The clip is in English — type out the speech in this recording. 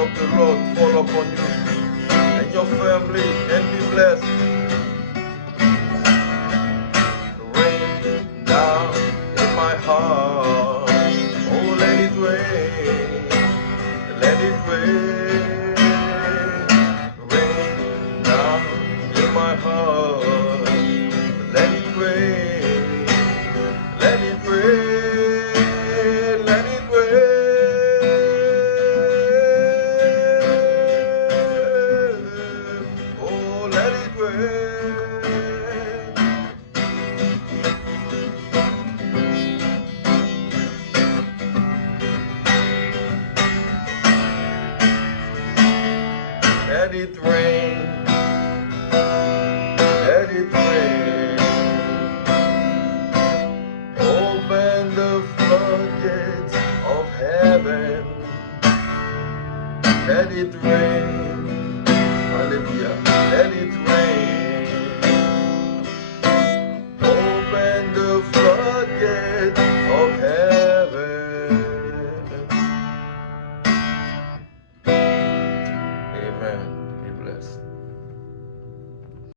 of the Lord fall upon you and your family, and be blessed. Rain down in my heart. Oh, let it rain. Let it rain. Rain down in my heart. Let it rain. Let it rain. Let it rain. Oh, let it rain. Let it rain. Let it rain. Open the floodgates of heaven. Let it rain. Hallelujah. Let it rain.